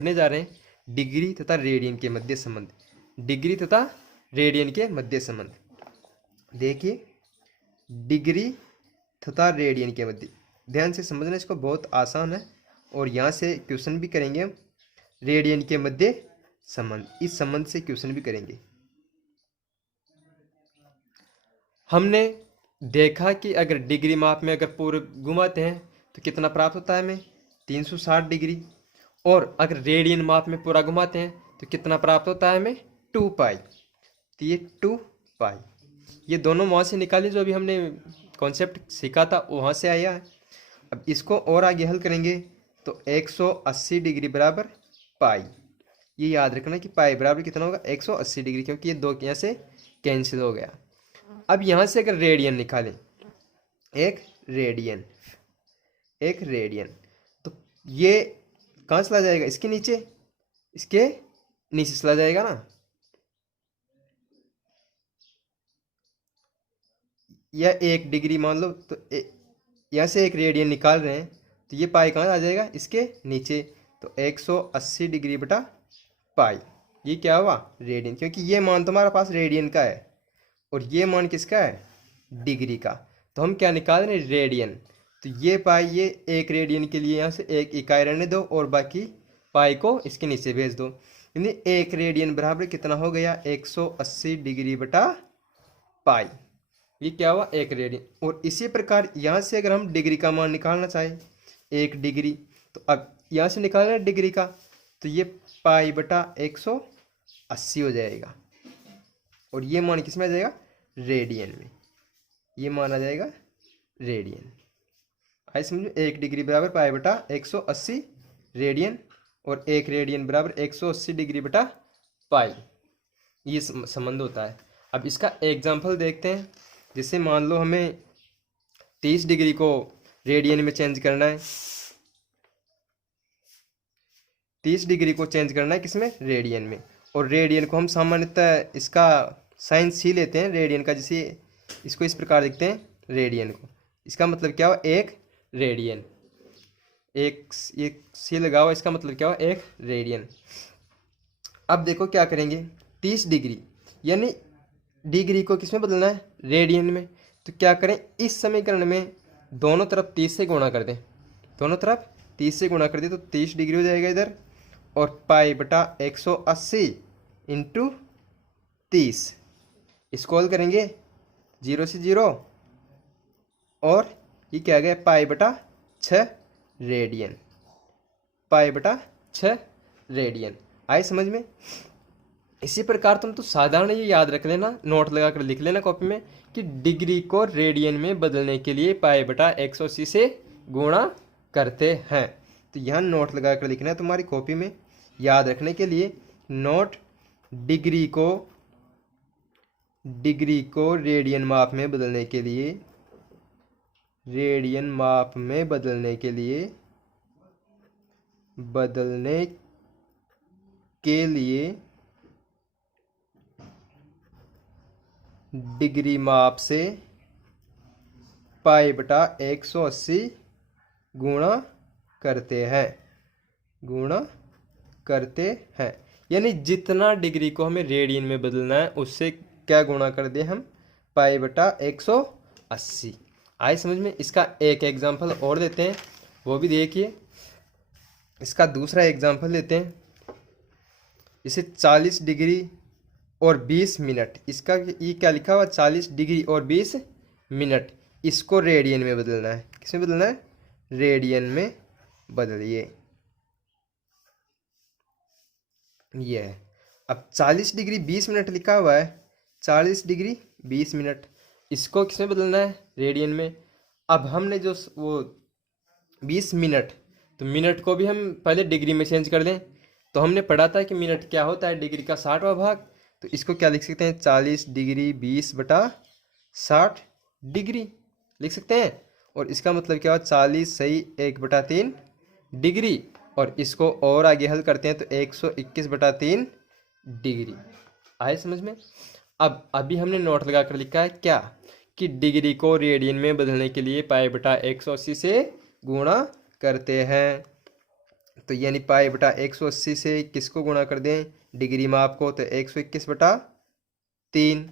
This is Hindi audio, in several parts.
पढ़ने जा रहे हैं डिग्री तथा रेडियन के मध्य संबंध। डिग्री तथा रेडियन के मध्य संबंध। देखिए, डिग्री तथा रेडियन के मध्य, ध्यान से समझना, इसको बहुत आसान है और यहाँ से क्वेश्चन भी करेंगे हम। रेडियन के मध्य संबंध, इस संबंध से क्वेश्चन भी करेंगे। हमने देखा कि अगर डिग्री माप में अगर पूरे घुमाते हैं तो कितना प्राप्त होता है हमें, 360 डिग्री। और अगर रेडियन माप में पूरा घुमाते हैं तो कितना प्राप्त होता है हमें, 2 पाई। तो ये 2 पाई, ये दोनों वहाँ से निकाले, जो अभी हमने कॉन्सेप्ट सीखा था वहाँ से आया है। अब इसको और आगे हल करेंगे तो 180 डिग्री बराबर पाई। ये याद रखना कि पाई बराबर कितना होगा, 180 डिग्री, क्योंकि ये दो यहाँ से कैंसिल हो गया। अब यहाँ से अगर रेडियन निकालें, एक रेडियन, एक रेडियन, तो ये कहाँ चला जाएगा, इसके नीचे, इसके नीचे चला जाएगा ना। या 1 डिग्री मान लो, तो यहाँ से एक रेडियन निकाल रहे हैं तो ये पाई कहाँ आ जाएगा, इसके नीचे। तो 180 डिग्री बटा पाई, ये क्या हुआ, रेडियन, क्योंकि ये मान तुम्हारा पास रेडियन का है और ये मान किसका है, डिग्री का। तो हम क्या निकाल रहे हैं, रेडियन। तो ये पाई, ये 1 रेडियन के लिए यहाँ से 1 इकाई रहने दो और बाकी पाई को इसके नीचे भेज दो। यानी 1 रेडियन बराबर कितना हो गया, 180 डिग्री बटा पाई। ये क्या हुआ, 1 रेडियन। और इसी प्रकार यहाँ से अगर हम डिग्री का मान निकालना चाहें, 1 डिग्री, तो अब यहाँ से निकालना है डिग्री का, तो ये पाई बटा 180 हो जाएगा। और ये मान किस में आ जाएगा, रेडियन में। ये मान आ जाएगा रेडियन। आइए समझो, 1 डिग्री बराबर पाई बटा 180 रेडियन और 1 रेडियन बराबर 180 डिग्री बटा पाई, ये संबंध होता है। अब इसका एग्जाम्पल देखते हैं। जैसे मान लो हमें 30 डिग्री को रेडियन में चेंज करना है, 30 डिग्री को चेंज करना है किसमें, रेडियन में। और रेडियन को हम सामान्यतः इसका साइन सी लेते हैं रेडियन का, जैसे इसको इस प्रकार लिखते हैं रेडियन को। इसका मतलब क्या हुआ, 1 रेडियन, एक सी लगा हुआ, इसका मतलब क्या हुआ, 1 रेडियन। अब देखो क्या करेंगे, 30 डिग्री यानी डिग्री को किसमें बदलना है, रेडियन में। तो क्या करें, इस समीकरण में दोनों तरफ 30 से गुणा कर दें, दोनों तरफ 30 से गुणा कर दें तो 30 डिग्री हो जाएगा इधर। और पाई बटा 180 इंटू 30, इसको हल करेंगे 0 से 0, और ये क्या आ गया, पाई बटा 6 रेडियन, पाई बटा 6 रेडियन। आए समझ में। इसी प्रकार तुम तो साधारण ये याद रख लेना, नोट लगा कर लिख लेना कॉपी में कि डिग्री को रेडियन में बदलने के लिए पाई बटा 180 से गुणा करते हैं। तो यहाँ नोट लगा कर लिखना है तुम्हारी कॉपी में, याद रखने के लिए। नोट, डिग्री को रेडियन माप में बदलने के लिए, रेडियन माप में बदलने के लिए डिग्री माप से पाई बटा 180 गुणा करते हैं, गुणा करते हैं। यानी जितना डिग्री को हमें रेडियन में बदलना है उससे क्या गुणा कर दे हम, पाई बटा 180। आए समझ में। इसका एक एग्जांपल और देते हैं, वो भी देखिए। इसका दूसरा एग्जांपल लेते हैं। इसे 40 डिग्री और 20 मिनट, इसका ये क्या लिखा हुआ, 40 डिग्री और 20 मिनट, इसको रेडियन में बदलना है। किसमें बदलना है, रेडियन में बदलिए। ये है। अब 40 डिग्री 20 मिनट लिखा हुआ है, 40 डिग्री 20 मिनट, इसको किसमें बदलना है, रेडियन में। अब हमने जो वो 20 मिनट, तो मिनट को भी हम पहले डिग्री में चेंज कर दें। तो हमने पढ़ा था कि मिनट क्या होता है, डिग्री का 60वां भाग। तो इसको क्या लिख सकते हैं, 40 डिग्री 20 बटा 60 डिग्री लिख सकते हैं। और इसका मतलब क्या हुआ, 40 सही 1/3 डिग्री। और इसको और आगे हल करते हैं तो 121 बटा 3 डिग्री। आए समझ में। अब अभी हमने नोट लगा कर लिखा है क्या, कि डिग्री को रेडियन में बदलने के लिए पाई बटा 180 से गुणा करते हैं। तो यानी पाई बटा 180 से किसको गुणा कर दें, डिग्री माप को, तो 121 बटा 3।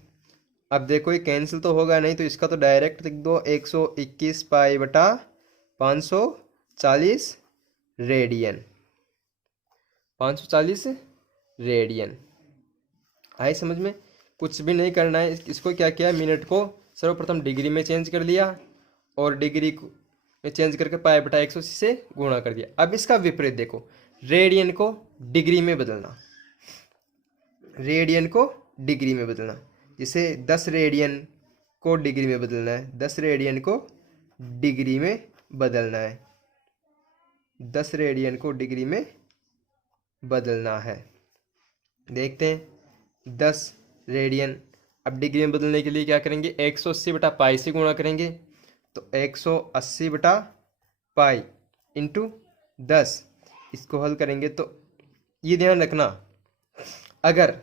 अब देखो ये कैंसिल तो होगा नहीं, तो इसका तो डायरेक्ट लिख दो 121 पाई बटा 540 रेडियन। 540 रेडियन आए समझ में। कुछ भी नहीं करना है, इसको क्या किया, मिनट को सर्वप्रथम डिग्री में चेंज कर लिया और डिग्री को में चेंज करके पाई बटा 180 से गुणा कर दिया। अब इसका विपरीत देखो, रेडियन को डिग्री में बदलना, रेडियन को डिग्री में बदलना। जैसे 10 रेडियन को डिग्री में बदलना है, 10 रेडियन को डिग्री में बदलना है, 10 रेडियन को डिग्री में बदलना है। देखते हैं 10 रेडियन। अब डिग्री में बदलने के लिए क्या करेंगे, 180 बटा पाई से गुणा करेंगे, तो 180 बटा पाई इंटू 10। इसको हल करेंगे तो ये ध्यान रखना, अगर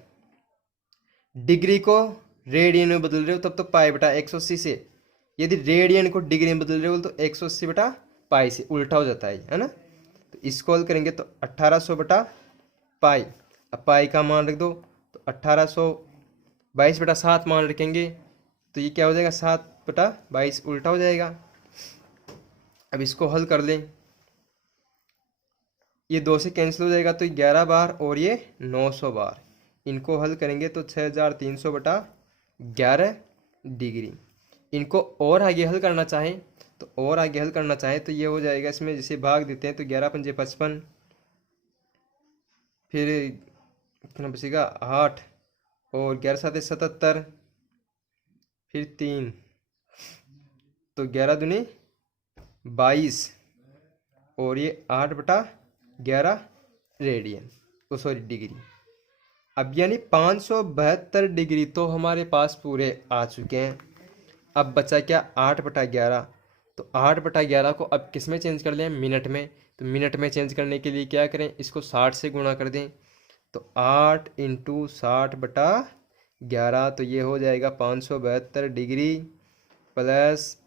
डिग्री को रेडियन में बदल रहे हो तब तो पाई बटा 180 से, यदि रेडियन को डिग्री में बदल रहे हो तो 180 बटा पाई से, उल्टा हो जाता है ना। तो इसको हल करेंगे तो 1800 बटा पाई। अब पाई का मान रख दो, तो 1822 बटा 7 मान रखेंगे, तो ये क्या हो जाएगा 7 बटा 22 उल्टा हो जाएगा। अब इसको हल कर लें, ये 2 से कैंसिल हो जाएगा, तो 11 बार और ये 900 बार। इनको हल करेंगे तो 6300 बटा 11 डिग्री। इनको और आगे हल करना चाहें तो ये हो जाएगा, इसमें जैसे भाग देते हैं तो 11 पंजे 55, फिर कितना बचेगा 8 और 11 साते 77, फिर 3, तो 11 दूनी 22 और ये 8 बटा 11 रेडियन, सॉरी डिग्री। अब यानी 572 डिग्री तो हमारे पास पूरे आ चुके हैं। अब बचा क्या 8 बटा 11, तो 8 बटा 11 को अब किस में चेंज कर लें, मिनट में। तो मिनट में चेंज करने के लिए क्या करें, इसको 60 से गुणा कर दें, तो 8 इंटू 60 बटा 11, तो ये हो जाएगा 572 डिग्री प्लस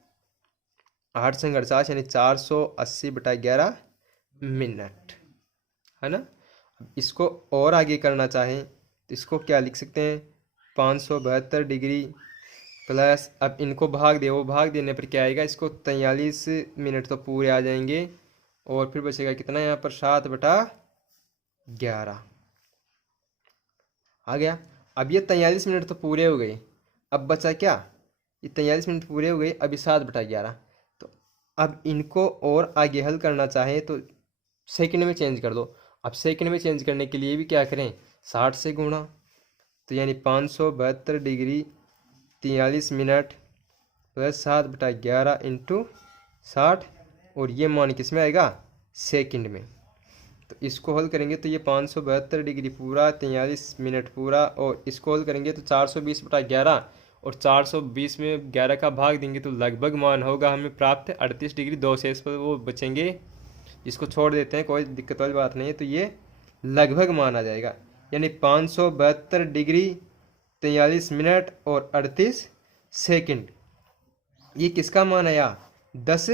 8 से 48 यानी 480 बटा 11 मिनट, है ना। अब इसको और आगे करना चाहें तो इसको क्या लिख सकते हैं, 572 डिग्री प्लस, अब इनको भाग दे, वो भाग देने पर क्या आएगा, इसको 43 मिनट तो पूरे आ जाएंगे और फिर बचेगा कितना यहाँ पर 7 बटा 11 आ गया। अब ये 43 मिनट तो पूरे हो गए, अब बचा क्या, ये 43 मिनट पूरे हो गए, अभी 7 बटा 11। तो अब इनको और आगे हल करना चाहें तो सेकंड में चेंज कर दो। अब सेकंड में चेंज करने के लिए भी क्या करें, 60 से गुणा, तो यानी 572 डिग्री 43 मिनट प्लस 7 बटा 11 इंटू 60, और ये मान किस में आएगा, सेकंड में। तो इसको हल करेंगे तो ये 572 डिग्री पूरा 43 मिनट पूरा, और इसको हल करेंगे तो 420 बटा 11, और 420 में 11 का भाग देंगे तो लगभग मान होगा हमें प्राप्त 38 डिग्री। 2 शेष पर वो बचेंगे, इसको छोड़ देते हैं, कोई दिक्कत वाली बात नहीं है। तो ये लगभग मान आ जाएगा, यानी 572 डिग्री 43 मिनट और 38 सेकंड। ये किसका मान आया, 10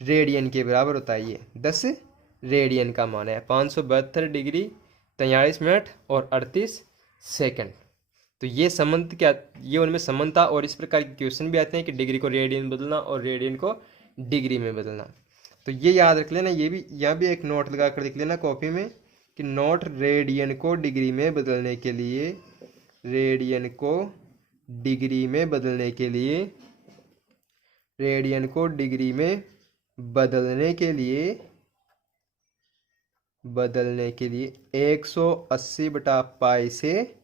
रेडियन के बराबर होता है। ये 10 रेडियन का मान है, 572 डिग्री 43 मिनट और 38 सेकंड। तो ये संबंध क्या, ये उनमें संबंध था। और इस प्रकार के क्वेश्चन भी आते हैं कि डिग्री को रेडियन में बदलना और रेडियन को डिग्री में बदलना। तो ये याद रख लेना, ये भी यहाँ भी एक नोट लगा कर लिख लेना कॉपी में कि नोट रेडियन को डिग्री में बदलने के लिए, रेडियन को डिग्री में बदलने के लिए, रेडियन को डिग्री में बदलने के लिए 180 बटा पाई से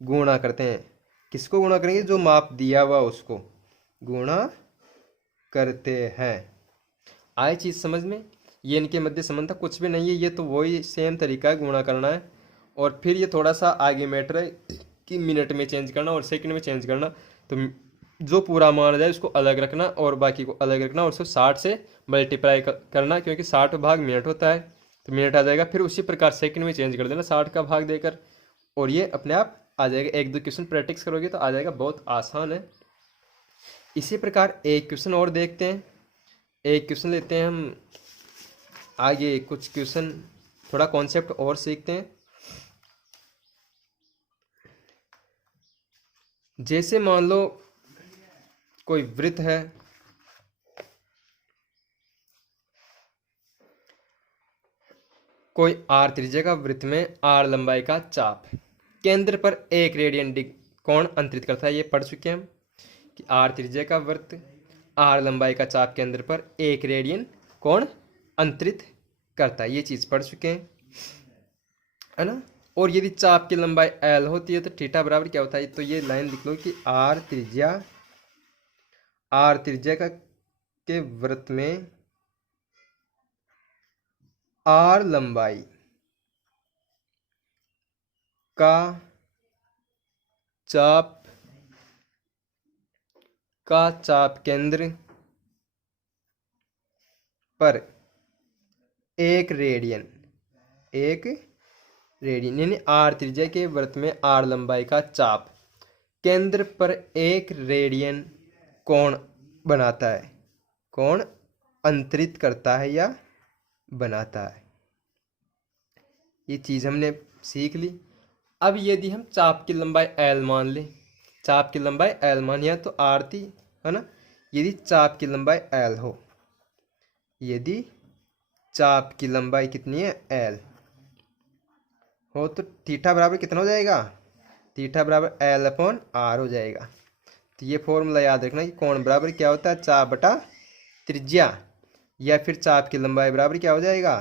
गुणा करते हैं। किसको गुणा करेंगे, जो माप दिया हुआ उसको गुणा करते हैं। आए चीज़ समझ में, ये इनके मध्य संबंध था, कुछ भी नहीं है, ये तो वही सेम तरीका है गुणा करना है। और फिर ये थोड़ा सा आगे मैटर है कि मिनट में चेंज करना और सेकंड में चेंज करना। तो जो पूरा मान जाए उसको अलग रखना और बाकी को अलग रखना, और उसको 60 से मल्टीप्लाई करना, क्योंकि 60 भाग मिनट होता है तो मिनट आ जाएगा। फिर उसी प्रकार सेकंड में चेंज कर देना 60 का भाग देकर, और ये अपने आप आ जाएगा। एक दो क्वेश्चन प्रैक्टिस करोगे तो आ जाएगा, बहुत आसान है। इसी प्रकार एक क्वेश्चन और देखते हैं, एक क्वेश्चन लेते हैं हम आगे, कुछ क्वेश्चन थोड़ा कॉन्सेप्ट और सीखते हैं। जैसे मान लो कोई वृत्त है, कोई आर त्रिज्या का वृत्त में आर लंबाई का चाप केंद्र पर 1 रेडियन कोण अंतरित करता है। ये पढ़ चुके हैं हम कि आर त्रिज्या का वृत्त आर लंबाई का चाप केंद्र पर 1 रेडियन कोण अंतरित करता है। ये चीज पढ़ चुके हैं, है ना। और यदि चाप की लंबाई एल होती है तो थीटा बराबर क्या होता है। तो ये लाइन लिख लो कि आर त्रिज्या का के वृत्त में आर लंबाई का चाप केंद्र पर 1 रेडियन यानी आर त्रिज्या के वृत्त में आर लंबाई का चाप केंद्र पर 1 रेडियन कोण बनाता है, कोण अंतरित करता है या बनाता है। ये चीज हमने सीख ली। अब यदि हम चाप की लंबाई एल मान लें, चाप की लंबाई एल मानिए तो आर थी, है ना। यदि चाप की लंबाई एल हो, यदि चाप की लंबाई कितनी है एल हो, तो थीटा बराबर कितना हो जाएगा, थीटा बराबर एल अपॉन आर हो जाएगा। तो ये फॉर्मूला याद रखना कि कोण बराबर क्या होता है, चाप बटा त्रिज्या, या फिर चाप की लंबाई बराबर क्या हो जाएगा,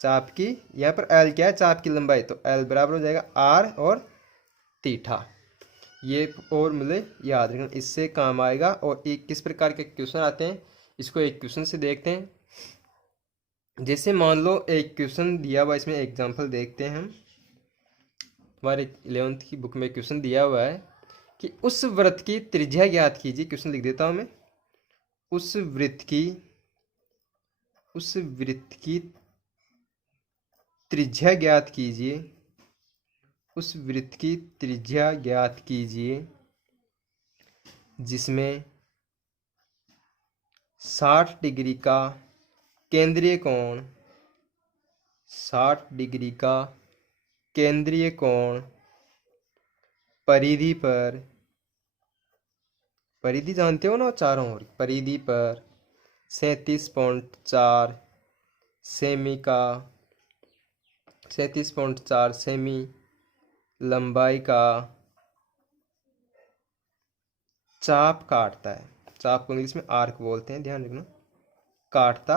चाप की, यहाँ पर एल क्या है, चाप की लंबाई, तो एल बराबर हो जाएगा आर और थीटा। ये फॉर्मूले याद रखना, इससे काम आएगा। और एक किस प्रकार के क्वेश्चन आते हैं, इसको एक क्वेश्चन से देखते हैं। जैसे मान लो एक क्वेश्चन दिया हुआ, इसमें एग्जांपल देखते हैं हम। हमारे 11th की बुक में क्वेश्चन दिया हुआ है कि उस वृत्त की त्रिज्या ज्ञात कीजिए। क्वेश्चन लिख देता हूं मैं। उस वृत्त की त्रिज्या ज्ञात कीजिए, उस वृत्त की त्रिज्या ज्ञात कीजिए जिसमें 60 डिग्री का केंद्रीय कोण, 60 डिग्री का केंद्रीय कोण परिधि पर, परिधि जानते हो ना चारों ओर, परिधि पर 37.4 सेमी का, 37.4 सेमी लंबाई का चाप काटता है। चाप को इंग्लिश में आर्क बोलते हैं, ध्यान रखना, काटता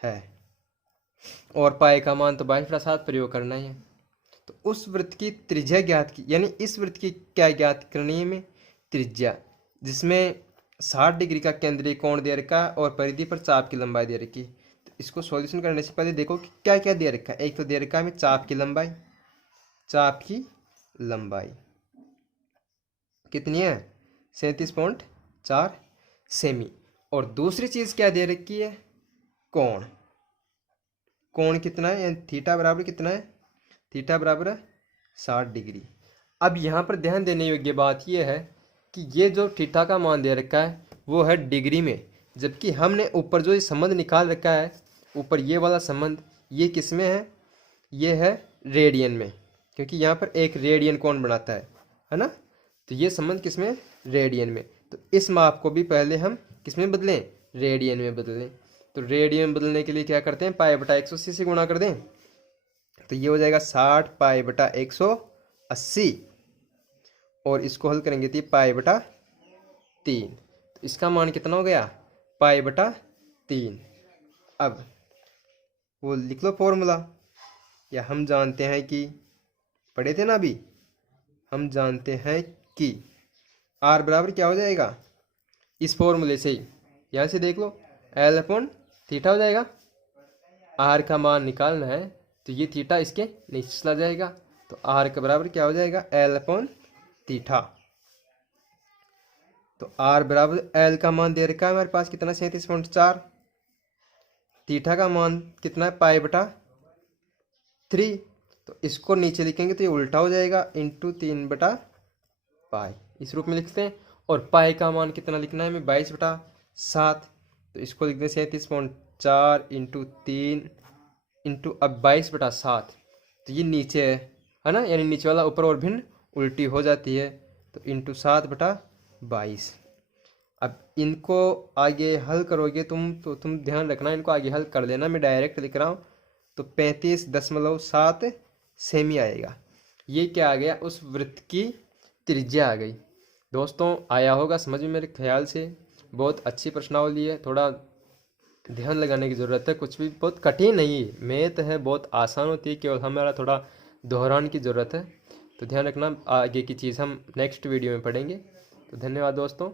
है। और पाई का मान तो 22/7 प्रयोग करना ही है। तो उस वृत्त की त्रिज्या ज्ञात की, यानी इस वृत्त की क्या ज्ञात करनी है हमें, त्रिज्या, जिसमें 60 डिग्री का केंद्रीय कोण दे रखा है और परिधि पर चाप की लंबाई दे रखी। तो इसको सॉल्यूशन करने से पहले देखो कि क्या क्या दे रखा है। एक तो दे रखा है हमें चाप की लंबाई, चाप की लंबाई कितनी है, 37.4 सेमी। और दूसरी चीज क्या दे रखी है, कोण, कोण कितना है, यानी थीटा बराबर कितना है, थीटा बराबर है 60 डिग्री। अब यहाँ पर ध्यान देने योग्य बात यह है कि ये जो थीटा का मान दे रखा है वो है डिग्री में, जबकि हमने ऊपर जो ये संबंध निकाल रखा है, ऊपर ये वाला संबंध, ये किस में है, ये है रेडियन में, क्योंकि यहाँ पर 1 रेडियन कोण बनाता है ना। तो ये संबंध किस में, रेडियन में। तो इस माप को भी पहले हम किस में बदलें, रेडियन में बदलें। तो रेडियन में बदलने के लिए क्या करते हैं, पाई बटा 180 से गुणा कर दें, तो ये हो जाएगा 60 पाई बटा 180, और इसको हल करेंगे तो पाई बटा 3, तो इसका मान कितना हो गया, पाई बटा 3। अब वो लिख लो फॉर्मूला, या हम जानते हैं कि, पढ़े थे ना अभी, हम जानते हैं कि आर बराबर क्या हो जाएगा, इस फॉर्मूले से ही, यहाँ से देख लो, एल अपॉन थीटा हो जाएगा। आर का मान निकालना है तो ये थीटा इसके नीचे चला जाएगा, तो आर के बराबर क्या हो जाएगा, एल अपॉन थीटा। तो आर बराबर एल का मान दे रखा है हमारे पास कितना, 37.4, थीटा का मान कितना है, पाई बटा 3। तो इसको नीचे लिखेंगे तो ये उल्टा हो जाएगा, इंटू 3/पाई, इस रूप में लिखते हैं। और पाई का मान कितना लिखना है हमें, 22/7, तो इसको लिखते हैं 37.4 इंटू 3 इंटू अब 22/7, तो ये नीचे है ना, यानी नीचे वाला ऊपर और भिन्न उल्टी हो जाती है, तो इंटू 7/22। अब इनको आगे हल करोगे तुम, तो तुम ध्यान रखना इनको आगे हल कर लेना, मैं डायरेक्ट लिख रहा हूँ। तो 35.7 सेमी आएगा। ये क्या आ गया, उस वृत्त की त्रिज्या आ गई। दोस्तों आया होगा समझ में मेरे ख्याल से। बहुत अच्छी प्रश्नावली है, थोड़ा ध्यान लगाने की ज़रूरत है, कुछ भी बहुत कठिन नहीं है, मैथ है बहुत आसान होती है, केवल हमारा थोड़ा दोहरान की ज़रूरत है। तो ध्यान रखना, आगे की चीज़ हम नेक्स्ट वीडियो में पढ़ेंगे। तो धन्यवाद दोस्तों।